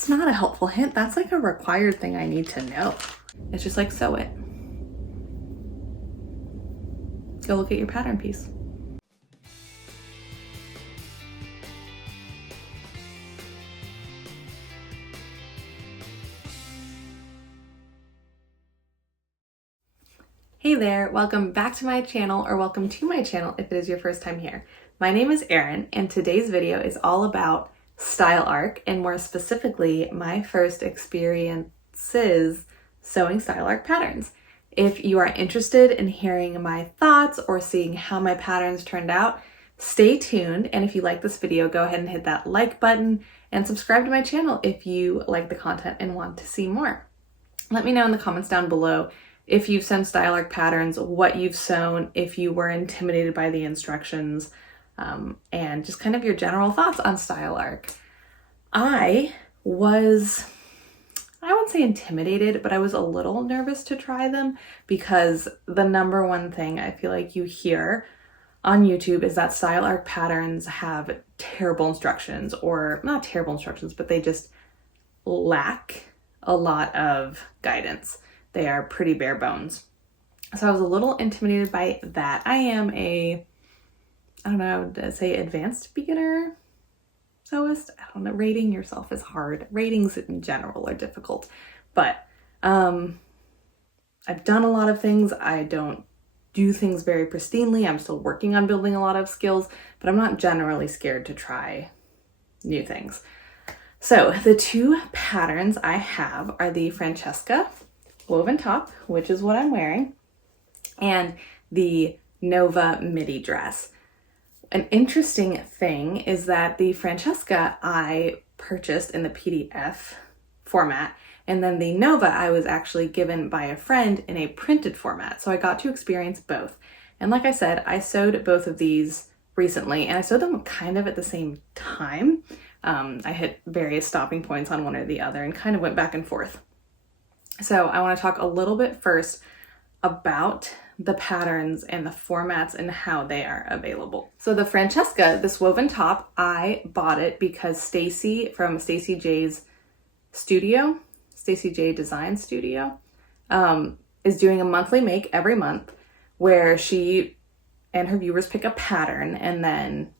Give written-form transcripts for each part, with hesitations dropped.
That's not a helpful hint. That's like a required thing I need to know. It's just like sew it. Go look at your pattern piece. Hey there, welcome back to my channel, or welcome to my channel if it is your first time here. My name is Erin, and today's video is all about style arc, and more specifically, my first experiences sewing style arc patterns. If you are interested in hearing my thoughts or seeing how my patterns turned out, stay tuned. And if you like this video, go ahead and hit that like button and subscribe to my channel if you like the content and want to see more. Let me know in the comments down below if you've sewn style arc patterns, what you've sewn, if you were intimidated by the instructions, and just kind of your general thoughts on style arc. I won't say intimidated, but I was a little nervous to try them because the number one thing I feel like you hear on YouTube is that style arc patterns have terrible instructions, or not terrible instructions, but they just lack a lot of guidance. They are pretty bare bones. So I was a little intimidated by that. I am I'd say advanced beginner sewist. I don't know, rating yourself is hard. Ratings in general are difficult, but I've done a lot of things. I don't do things very pristinely. I'm still working on building a lot of skills, but I'm not generally scared to try new things. So the two patterns I have are the Francesca Woven top, which is what I'm wearing, and the Nova Midi Dress. An interesting thing is that the Francesca I purchased in the PDF format, and then the Nova I was actually given by a friend in a printed format. So I got to experience both. And like I said, I sewed both of these recently, and I sewed them kind of at the same time. I hit various stopping points on one or the other and kind of went back and forth. So I want to talk a little bit first about the patterns and the formats and how they are available. So the Francesca, this woven top, I bought it because Stacy from Stacy J's studio, Stacy J Design Studio, is doing a monthly make every month where she and her viewers pick a pattern and then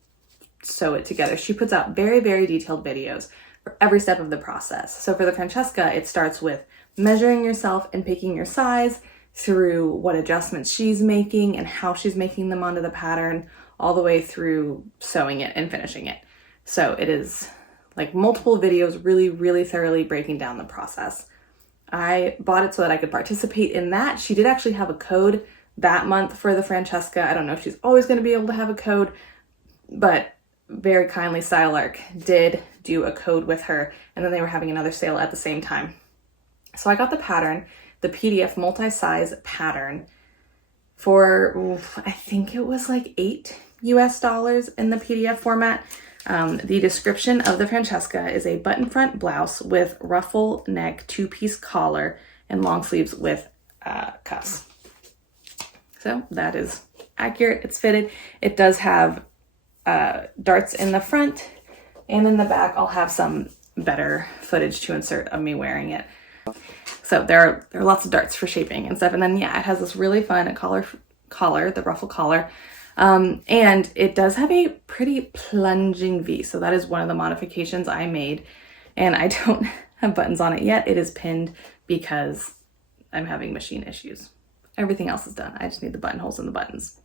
sew it together. She puts out very, very detailed videos for every step of the process. So for the Francesca, it starts with measuring yourself and picking your size, through what adjustments she's making and how she's making them onto the pattern, all the way through sewing it and finishing it. So it is like multiple videos really, really thoroughly breaking down the process. I bought it so that I could participate in that. She did actually have a code that month for the Francesca. I don't know if she's always going to be able to have a code, but very kindly Style Arc did do a code with her, and then they were having another sale at the same time. So I got the pattern, the PDF multi-size pattern, for I think it was like $8 US in the PDF format. The description of the Francesca is a button front blouse with ruffle neck, two-piece collar, and long sleeves with cuffs. So that is accurate. It's fitted. It does have darts in the front, and in the back I'll have some better footage to insert of me wearing it. So there are lots of darts for shaping and stuff. And then, yeah, it has this really fun collar, the ruffle collar. And it does have a pretty plunging V. So that is one of the modifications I made. And I don't have buttons on it yet. It is pinned because I'm having machine issues. Everything else is done. I just need the buttonholes and the buttons.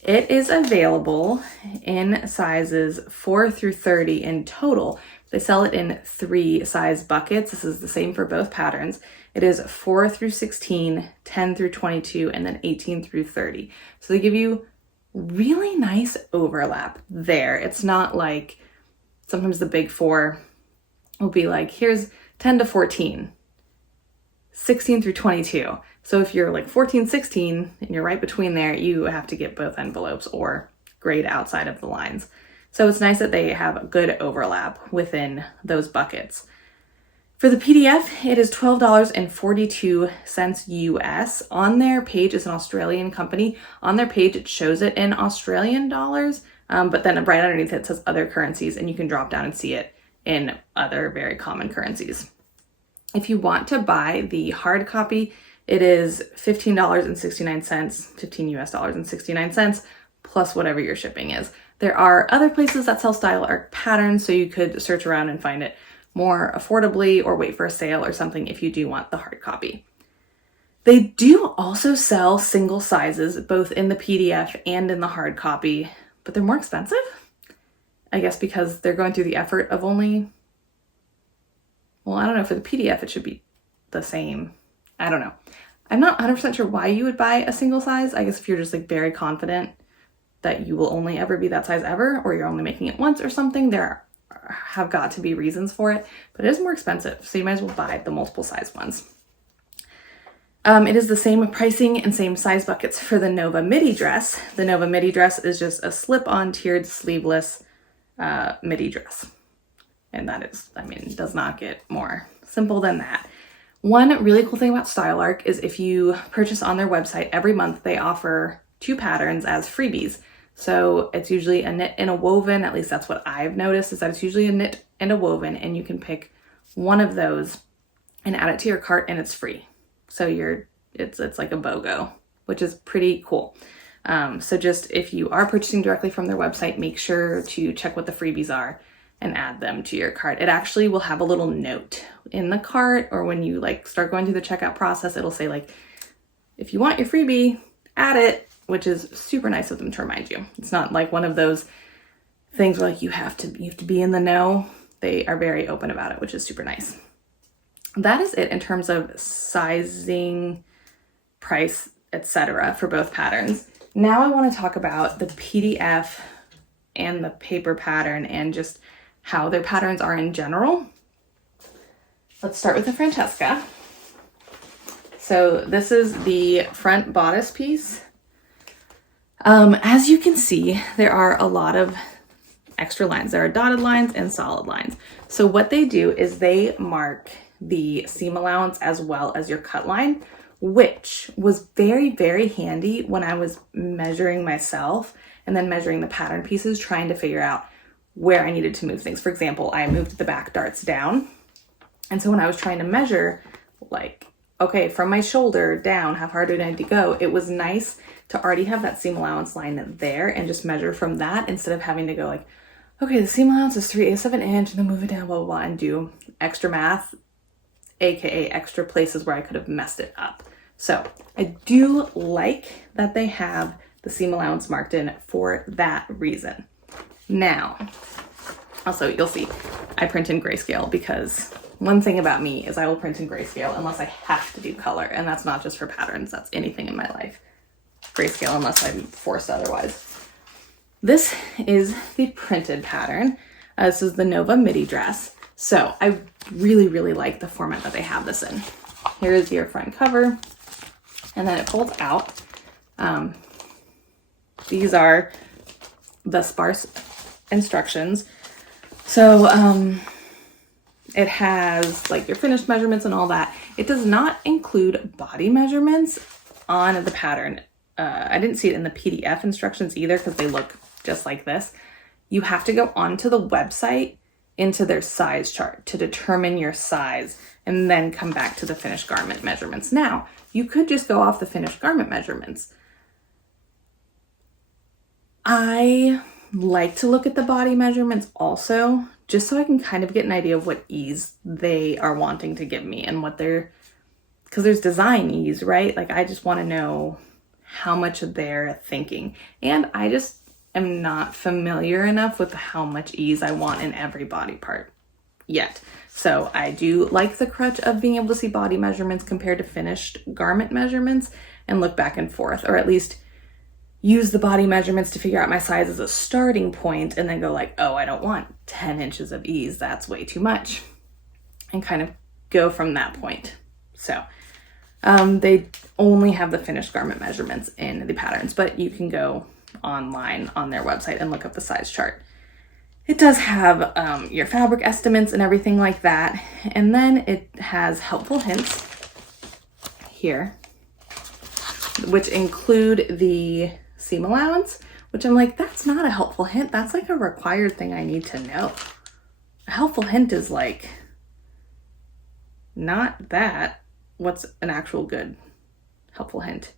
It is available in sizes 4 through 30 in total. They sell it in 3 size buckets. This is the same for both patterns. It is 4 through 16, 10 through 22, and then 18 through 30. So they give you really nice overlap there. It's not like sometimes the big 4 will be like, here's 10 to 14, 16 through 22. So if you're like 14, 16, and you're right between there, you have to get both envelopes or grade outside of the lines. So it's nice that they have good overlap within those buckets. For the PDF, it is $12.42 US. On their page, it's an Australian company. On their page, it shows it in Australian dollars, but then right underneath it says other currencies, and you can drop down and see it in other very common currencies. If you want to buy the hard copy, it is $15.69, 15 US dollars and 69 cents, plus whatever your shipping is. There are other places that sell style art patterns, so you could search around and find it more affordably or wait for a sale or something if you do want the hard copy. They do also sell single sizes, both in the PDF and in the hard copy, but they're more expensive. I guess because they're going through the effort of only, well, I don't know, for the PDF it should be the same. I don't know. I'm not 100% sure why you would buy a single size. I guess if you're just like very confident that you will only ever be that size ever, or you're only making it once or something, there have got to be reasons for it, but it is more expensive, so you might as well buy the multiple size ones. It is the same pricing and same size buckets for the Nova Midi Dress. The Nova Midi Dress is just a slip-on tiered sleeveless midi dress. And that is, I mean, it does not get more simple than that. One really cool thing about Style Arc is if you purchase on their website, every month they offer 2 patterns as freebies. So it's usually a knit and a woven, at least that's what I've noticed, is that it's usually a knit and a woven, and you can pick one of those and add it to your cart and it's free. So it's like a BOGO, which is pretty cool. So just if you are purchasing directly from their website, make sure to check what the freebies are and add them to your cart. It actually will have a little note in the cart, or when you like start going through the checkout process, it'll say like, if you want your freebie, add it, which is super nice of them to remind you. It's not like one of those things where like you have to be in the know. They are very open about it, which is super nice. That is it in terms of sizing, price, etc. for both patterns. Now I want to talk about the PDF and the paper pattern and just how their patterns are in general. Let's start with the Francesca. So this is the front bodice piece. As you can see, there are a lot of extra lines. There are dotted lines and solid lines. So what they do is they mark the seam allowance as well as your cut line, which was very, very handy when I was measuring myself and then measuring the pattern pieces, trying to figure out where I needed to move things. For example, I moved the back darts down. And so when I was trying to measure, like, okay, from my shoulder down, how far do I need to go? It was nice to already have that seam allowance line there and just measure from that instead of having to go like, okay, the seam allowance is 3/8 of an inch and then move it down, blah, blah, blah, and do extra math, AKA extra places where I could have messed it up. So I do like that they have the seam allowance marked in for that reason. Now, also you'll see I print in grayscale because one thing about me is I will print in grayscale unless I have to do color, and that's not just for patterns, that's anything in my life. Grayscale unless I'm forced otherwise. This is the printed pattern. This is the Nova Midi Dress. So I really, really like the format that they have this in. Here is your front cover, and then it folds out. These are the sparse instructions. So it has like your finished measurements and all that. It does not include body measurements on the pattern. I didn't see it in the PDF instructions either because they look just like this. You have to go onto the website into their size chart to determine your size and then come back to the finished garment measurements. Now, you could just go off the finished garment measurements. I like to look at the body measurements also, just so I can kind of get an idea of what ease they are wanting to give me and what they're, because there's design ease, right? Like I just want to know how much they're thinking. And I just am not familiar enough with how much ease I want in every body part yet. So I do like the crutch of being able to see body measurements compared to finished garment measurements and look back and forth, or at least use the body measurements to figure out my size as a starting point and then go like, oh, I don't want 10 inches of ease. That's way too much. And kind of go from that point. So they only have the finished garment measurements in the patterns, but you can go online on their website and look up the size chart. It does have your fabric estimates and everything like that. And then it has helpful hints here, which include the seam allowance, which I'm like, that's not a helpful hint. That's like a required thing I need to know. A helpful hint is like, not that. What's an actual good helpful hint?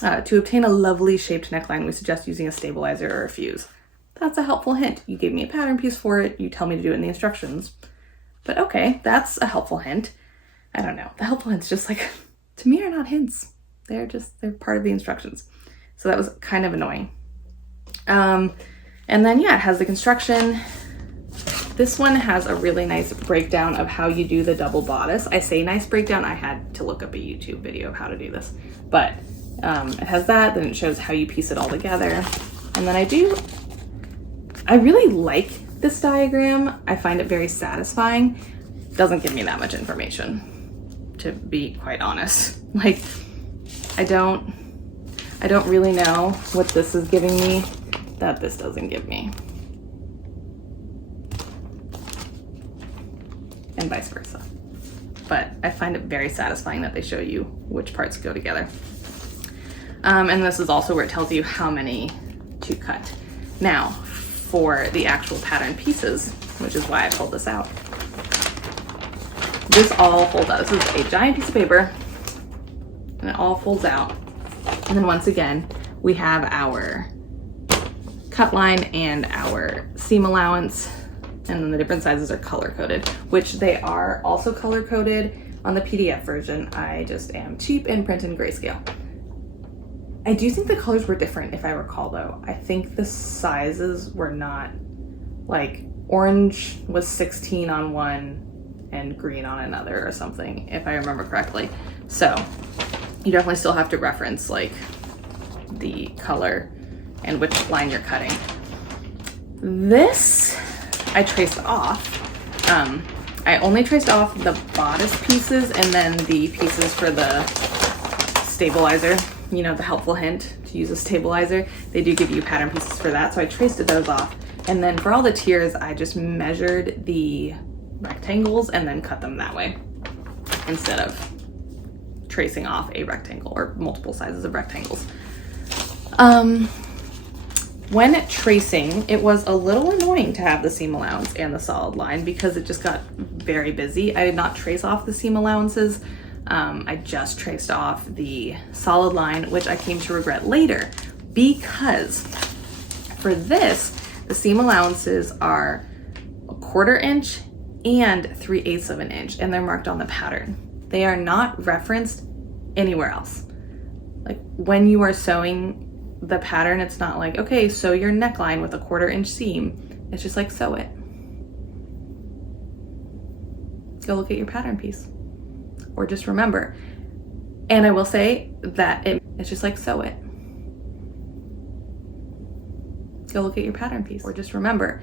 To obtain a lovely shaped neckline, we suggest using a stabilizer or a fuse. That's a helpful hint. You gave me a pattern piece for it. You tell me to do it in the instructions. But okay, that's a helpful hint. I don't know. The helpful hints just like, to me, are not hints. They're part of the instructions. So that was kind of annoying. And then, yeah, it has the construction. This one has a really nice breakdown of how you do the double bodice. I say nice breakdown. I had to look up a YouTube video of how to do this. But it has that, then it shows how you piece it all together. And then I really like this diagram. I find it very satisfying. Doesn't give me that much information, to be quite honest. Like, I don't really know what this is giving me that this doesn't give me. And vice versa. But I find it very satisfying that they show you which parts go together. And this is also where it tells you how many to cut. Now, for the actual pattern pieces, which is why I pulled this out, this all folds out. This is a giant piece of paper, and it all folds out. And then once again, we have our cut line and our seam allowance, and then the different sizes are color coded, which they are also color coded on the PDF version. I just am cheap and print in grayscale. I do think the colors were different, if I recall, though. I think the sizes were not, like, orange was 16 on one and green on another or something, if I remember correctly. So you definitely still have to reference, like, the color and which line you're cutting. This I traced off. I only traced off the bodice pieces and then the pieces for the stabilizer. You know, the helpful hint to use a stabilizer. They do give you pattern pieces for that, so I traced those off. And then for all the tiers, I just measured the rectangles and then cut them that way, instead of tracing off a rectangle or multiple sizes of rectangles. When tracing, it was a little annoying to have the seam allowance and the solid line because it just got very busy. I did not trace off the seam allowances. I just traced off the solid line, which I came to regret later, because for this, the seam allowances are 1/4 inch and 3/8 of an inch, and they're marked on the pattern. They are not referenced anywhere else. Like, when you are sewing the pattern, it's not like, okay, sew your neckline with a 1/4 inch seam. It's just like, sew it. Go look at your pattern piece. Or just remember. And I will say that it's just like, sew it. Go look at your pattern piece. Or just remember.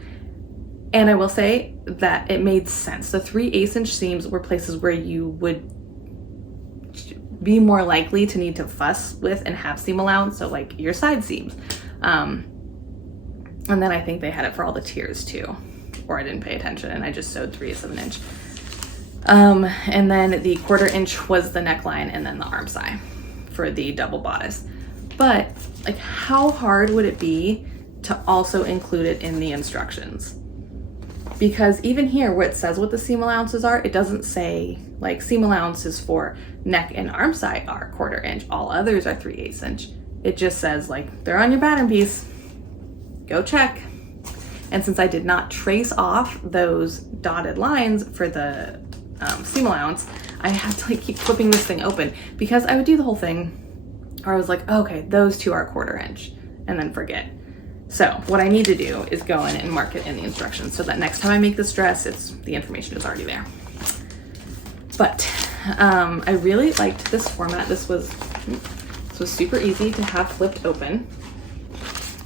And I will say that it made sense. The 3/8 inch seams were places where you would be more likely to need to fuss with and have seam allowance, so like your side seams. And then I think they had it for all the tiers too, or I didn't pay attention and I just sewed 3/8 of an inch. And then the 1/4 inch was the neckline and then the arm side for the double bodice. But like, how hard would it be to also include it in the instructions? Because even here where it says what the seam allowances are, it doesn't say like seam allowances for neck and arm side are 1/4 inch, all others are 3/8 inch. It just says like, they're on your pattern piece, go check. And since I did not trace off those dotted lines for the seam allowance, I had to like keep flipping this thing open, because I would do the whole thing where I was like, oh, okay, those two are 1/4 inch, and then forget. So what I need to do is go in and mark it in the instructions so that next time I make this dress, the information is already there. But I really liked this format. This was super easy to have flipped open.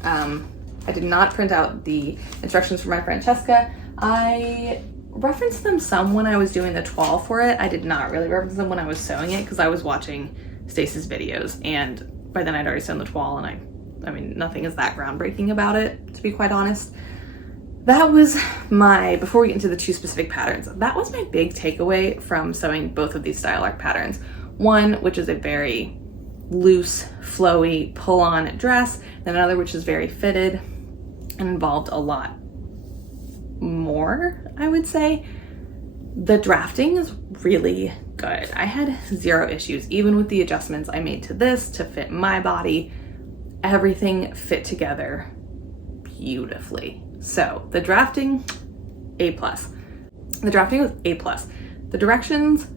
I did not print out the instructions for my Francesca. I referenced them some when I was doing the toile for it. I did not really reference them when I was sewing it because I was watching Stacey's videos, and by then I'd already sewn the toile, and I mean, nothing is that groundbreaking about it, to be quite honest. That was before we get into the two specific patterns, that was my big takeaway from sewing both of these style arc patterns. One, which is a very loose, flowy, pull-on dress, and another which is very fitted and involved a lot more, I would say. The drafting is really good. I had zero issues, even with the adjustments I made to this to fit my body. Everything fit together beautifully. So the drafting, A+. The drafting was A+. The directions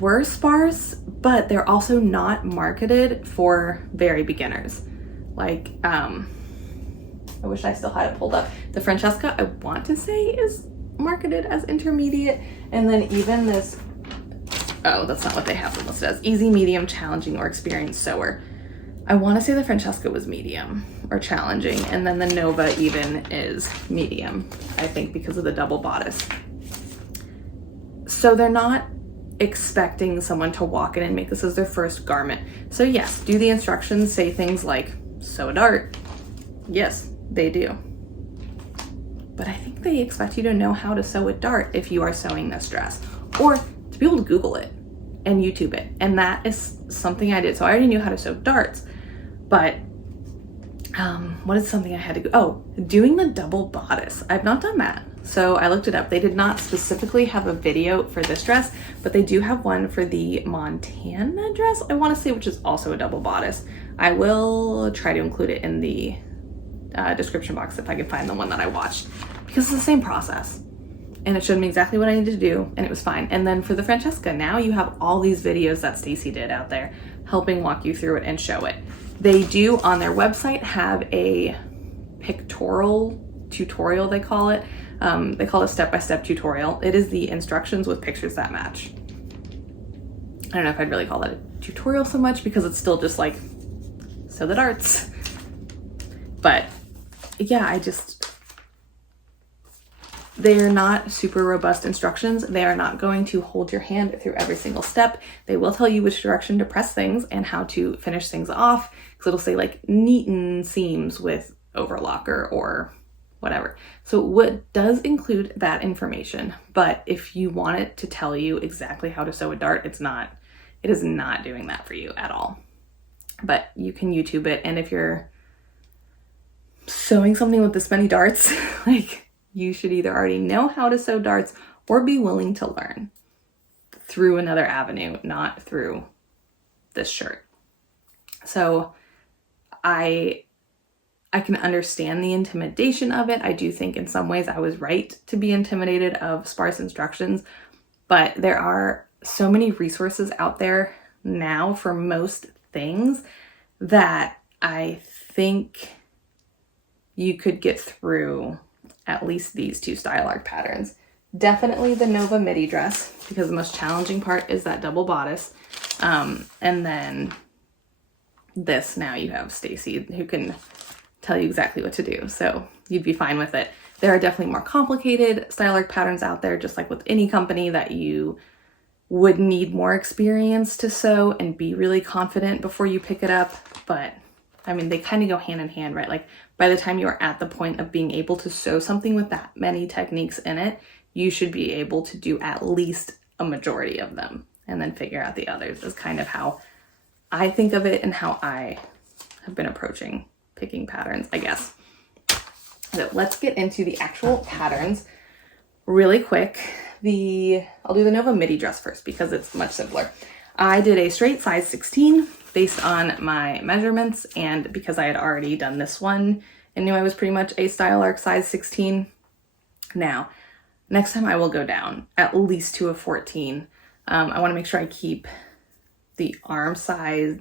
were sparse, but they're also not marketed for very beginners. Like, I wish I still had it pulled up. The Francesca, I want to say, is marketed as intermediate. And then even this, oh, that's not what they have them listed as. Easy, medium, challenging, or experienced sewer. I want to say the Francesca was medium or challenging, and then the Nova even is medium, I think, because of the double bodice. So they're not expecting someone to walk in and make this as their first garment. So yes, do the instructions say things like sew a dart? Yes, they do. But I think they expect you to know how to sew a dart if you are sewing this dress, or to be able to Google it and YouTube it. And that is something I did. So I already knew how to sew darts, but what is something I had to go? Oh, doing the double bodice. I've not done that. So I looked it up. They did not specifically have a video for this dress, but they do have one for the Montana dress, I want to say, which is also a double bodice. I will try to include it in the description box if I can find the one that I watched, because it's the same process. And it showed me exactly what I needed to do, and it was fine. And then for the Francesca, now you have all these videos that Stacy did out there helping walk you through it and show it. They do on their website have a pictorial tutorial, they call it. They call it a step-by-step tutorial. It is the instructions with pictures that match. I don't know if I'd really call that a tutorial so much, because it's still just like, sew the darts. But yeah, they're not super robust instructions. They are not going to hold your hand through every single step. They will tell you which direction to press things and how to finish things off, because it'll say like neaten seams with overlocker or whatever. So what does include that information, but if you want it to tell you exactly how to sew a dart, it is not doing that for you at all. But you can YouTube it, and if you're sewing something with this many darts, like, you should either already know how to sew darts or be willing to learn through another avenue, not through this shirt. So I can understand the intimidation of it. I do think in some ways I was right to be intimidated of sparse instructions, but there are so many resources out there now for most things that I think you could get through at least these two style arc patterns. Definitely the Nova Midi Dress, because the most challenging part is that double bodice. And then this, now you have Stacy who can tell you exactly what to do. So you'd be fine with it. There are definitely more complicated style arc patterns out there, just like with any company, that you would need more experience to sew and be really confident before you pick it up. But I mean, they kind of go hand in hand, right? Like, by the time you are at the point of being able to sew something with that many techniques in it, you should be able to do at least a majority of them and then figure out the others, is kind of how I think of it and how I have been approaching picking patterns, I guess. So let's get into the actual patterns really quick. I'll do the Nova Midi Dress first because it's much simpler. I did a straight size 16 based on my measurements, and because I had already done this one and knew I was pretty much a style arc size 16. Now, next time I will go down at least to a 14. I want to make sure I keep the arm size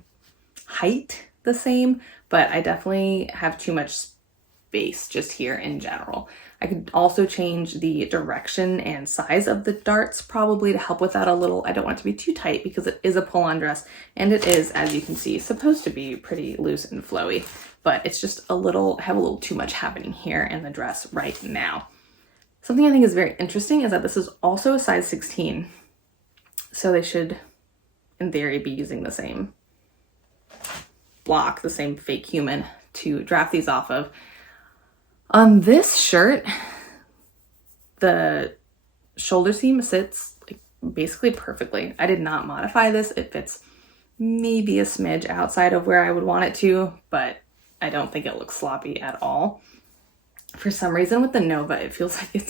height the same, but I definitely have too much space just here in general. I could also change the direction and size of the darts probably to help with that a little. I don't want it to be too tight because it is a pull-on dress, and it is, as you can see, supposed to be pretty loose and flowy, but it's just have a little too much happening here in the dress right now. Something I think is very interesting is that this is also a size 16. So they should, in theory, be using the same block, the same fake human to draft these off of. On this shirt, the shoulder seam sits like basically perfectly. I did not modify this. It fits maybe a smidge outside of where I would want it to, but I don't think it looks sloppy at all. For some reason with the Nova, it feels like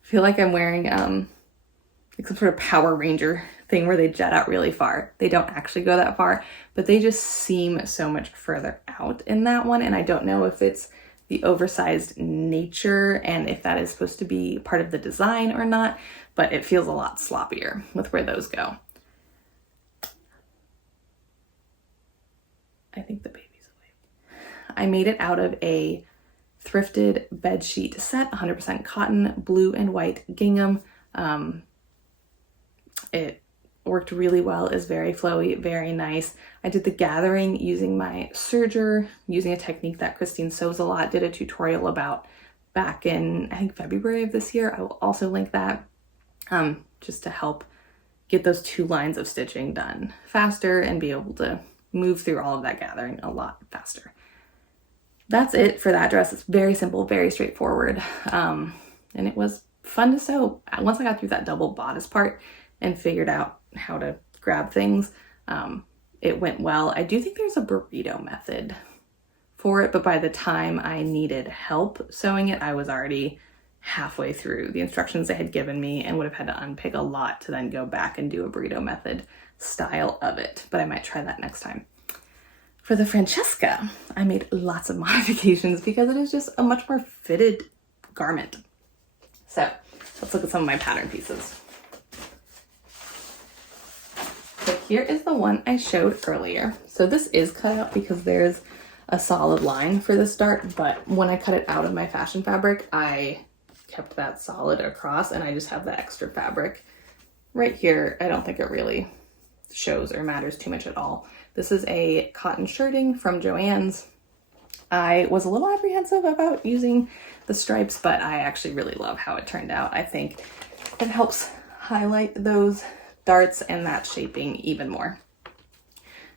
feel like I'm wearing like some sort of Power Ranger thing where they jet out really far. They don't actually go that far, but they just seem so much further out in that one. And I don't know if it's the oversized nature and if that is supposed to be part of the design or not, but it feels a lot sloppier with where those go. I think the baby's awake. I made it out of a thrifted bed sheet set, 100% cotton, blue and white gingham. It worked really well, is very flowy, very nice. I did the gathering using my serger, using a technique that Christine sews a lot, did a tutorial about back in, I think, February of this year. I will also link that just to help get those 2 lines of stitching done faster and be able to move through all of that gathering a lot faster. That's it for that dress. It's very simple, very straightforward. And it was fun to sew. Once I got through that double bodice part and figured out how to grab things, it went well. I do think there's a burrito method for it, but by the time I needed help sewing it, I was already halfway through the instructions they had given me and would have had to unpick a lot to then go back and do a burrito method style of it, but I might try that next time. For the Francesca, I made lots of modifications because it is just a much more fitted garment. So let's look at some of my pattern pieces. So here is the one I showed earlier. So this is cut out because there's a solid line for the start, but when I cut it out of my fashion fabric, I kept that solid across and I just have the extra fabric right here. I don't think it really shows or matters too much at all. This is a cotton shirting from Joann's. I was a little apprehensive about using the stripes, but I actually really love how it turned out. I think it helps highlight those darts and that shaping even more.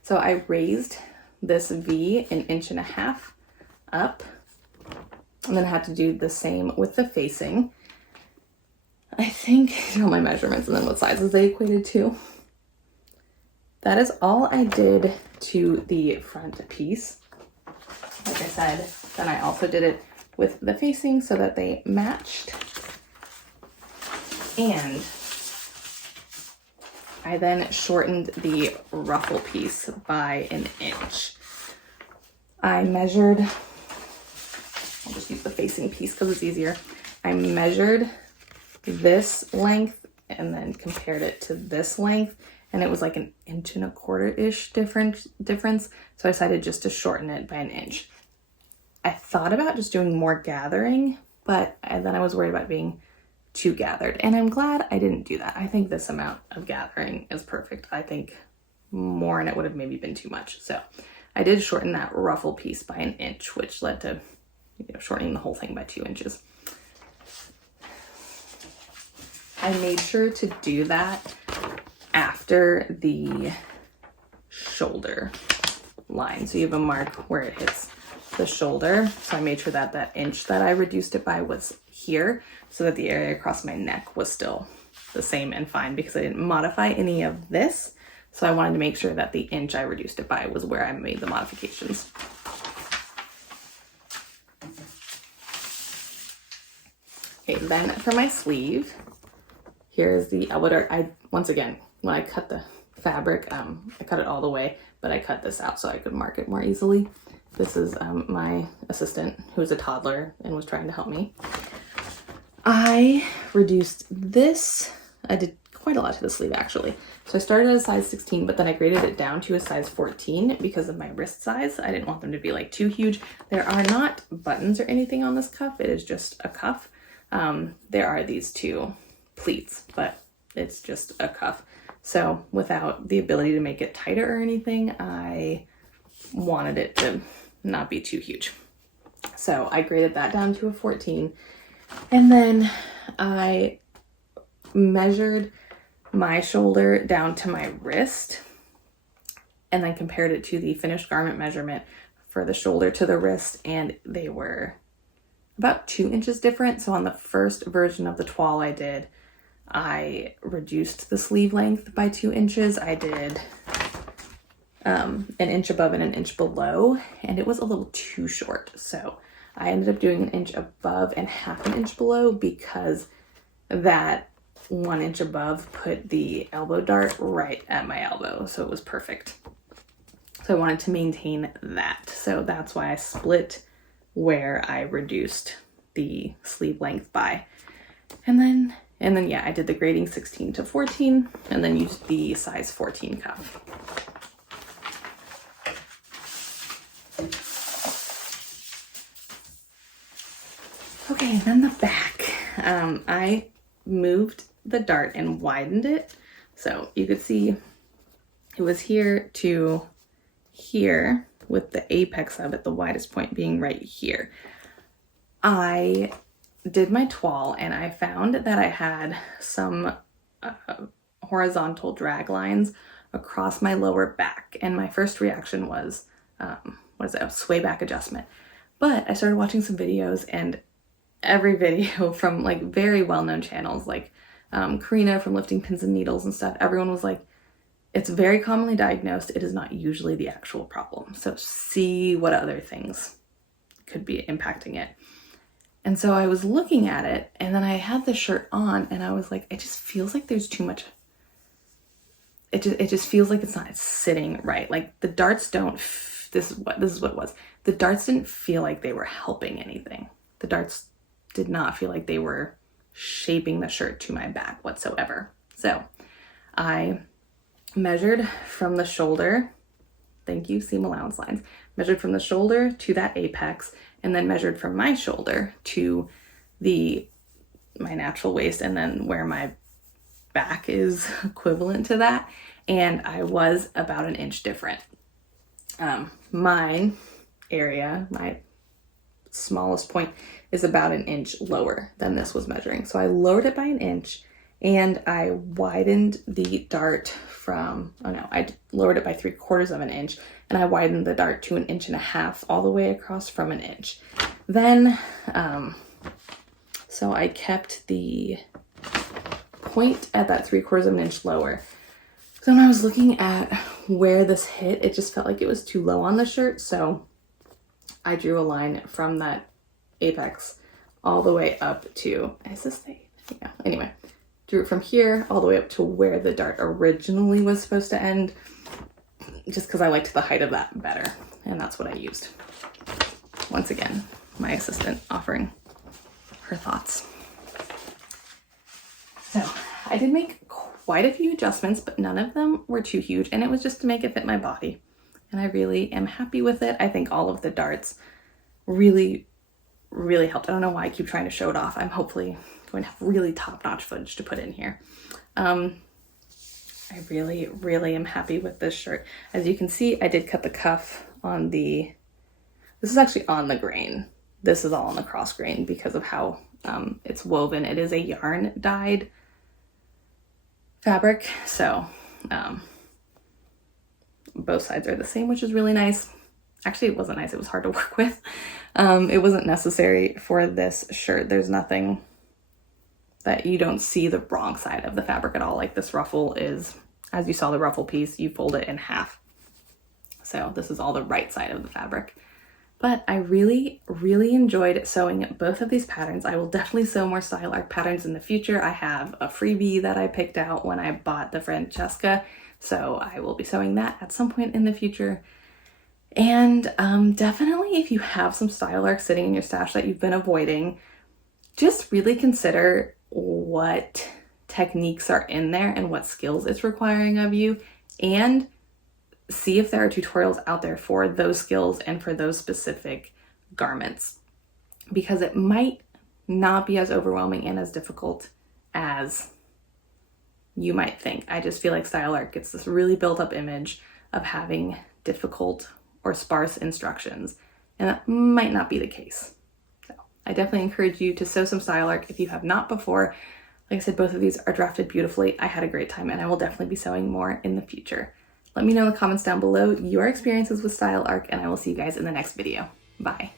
So I raised this V 1.5 inches up, and then I had to do the same with the facing. I think all my measurements and then what sizes they equated to. That is all I did to the front piece. Like I said, then I also did it with the facing so that they matched. And I then shortened the ruffle piece by 1 inch. I measured, I'll just use the facing piece because it's easier. I measured this length and then compared it to this length, and it was like 1.25 inch-ish difference. So I decided just to shorten it by 1 inch. I thought about just doing more gathering, but then I was worried about being too gathered, and I'm glad I didn't do that. I think this amount of gathering is perfect. I think more and it would have maybe been too much. So I did shorten that ruffle piece by 1 inch, which led to shortening the whole thing by 2 inches. I made sure to do that after the shoulder line. So you have a mark where it hits the shoulder. So I made sure that that inch that I reduced it by was here, so that the area across my neck was still the same and fine, because I didn't modify any of this. So I wanted to make sure that the inch I reduced it by was where I made the modifications. Okay, then for my sleeve, here's the elbow dart. Once again, when I cut the fabric, I cut it all the way, but I cut this out so I could mark it more easily. This is my assistant, who's a toddler and was trying to help me. I reduced this. I did quite a lot to the sleeve, actually. So I started at a size 16, but then I graded it down to a size 14 because of my wrist size. I didn't want them to be like too huge. There are not buttons or anything on this cuff. It is just a cuff. There are these 2 pleats, but it's just a cuff. So without the ability to make it tighter or anything, I wanted it to not be too huge. So I graded that down to a 14. And then I measured my shoulder down to my wrist and then compared it to the finished garment measurement for the shoulder to the wrist, and they were about 2 inches different. So on the first version of the toile I did, I reduced the sleeve length by 2 inches. I did 1 inch above and 1 inch below, and it was a little too short. So I ended up doing 1 inch above and 1/2 inch below because that 1 inch above put the elbow dart right at my elbow. So it was perfect. So I wanted to maintain that. So that's why I split where I reduced the sleeve length by. And then yeah, I did the grading 16 to 14 and then used the size 14 cuff. Okay, and then the back. I moved the dart and widened it. So you could see it was here to here with the apex of it, the widest point being right here. I did my toile and I found that I had some horizontal drag lines across my lower back. And my first reaction was, a sway back adjustment. But I started watching some videos, and every video from like very well-known channels like Karina from Lifting Pins and Needles and stuff, everyone was like, it's very commonly diagnosed. It is not usually the actual problem. So see what other things could be impacting it. And so I was looking at it, and then I had the shirt on and I was like, it just feels like there's too much. It just feels like it's not sitting right. Like the darts don't, this is what it was. The darts didn't feel like they were helping anything. The darts did not feel like they were shaping the shirt to my back whatsoever. So I measured from the shoulder, thank you, seam allowance lines, measured from the shoulder to that apex, and then measured from my shoulder to my natural waist, and then where my back is equivalent to that. And I was about 1 inch different. My area, my smallest point, is about 1 inch lower than this was measuring. So I lowered it by 1 inch, and I widened the dart from, I lowered it by 3/4 of an inch, and I widened the dart to 1.5 inches all the way across from 1 inch. Then, so I kept the point at that 3/4 of an inch lower. So when I was looking at where this hit, it just felt like it was too low on the shirt. So I drew a line from that apex all the way up to, is this thing? Yeah, anyway, drew it from here all the way up to where the dart originally was supposed to end, just because I liked the height of that better. And that's what I used. Once again, my assistant offering her thoughts. So I did make quite a few adjustments, but none of them were too huge. And it was just to make it fit my body. And I really am happy with it. I think all of the darts really, really helped. I don't know why I keep trying to show it off. I'm hopefully going to have really top-notch footage to put in here. I really, really am happy with this shirt. As you can see, I did cut the cuff on this is actually on the grain. This is all on the cross grain because of how it's woven. It is a yarn dyed fabric. So both sides are the same, which is really nice. Actually, it wasn't nice. It was hard to work with. It wasn't necessary for this shirt. There's nothing that you don't see the wrong side of the fabric at all. Like this ruffle is, as you saw the ruffle piece, you fold it in half. So this is all the right side of the fabric. But I really, really enjoyed sewing both of these patterns. I will definitely sew more style arc patterns in the future. I have a freebie that I picked out when I bought the Francesca, so I will be sewing that at some point in the future. And definitely if you have some style arc sitting in your stash that you've been avoiding, just really consider what techniques are in there and what skills it's requiring of you, and see if there are tutorials out there for those skills and for those specific garments, because it might not be as overwhelming and as difficult as you might think. I just feel like style arc gets this really built up image of having difficult or sparse instructions, and that might not be the case. So I definitely encourage you to sew some style arc if you have not before. Like I said, both of these are drafted beautifully. I had a great time, and I will definitely be sewing more in the future. Let me know in the comments down below your experiences with style arc, and I will see you guys in the next video. Bye.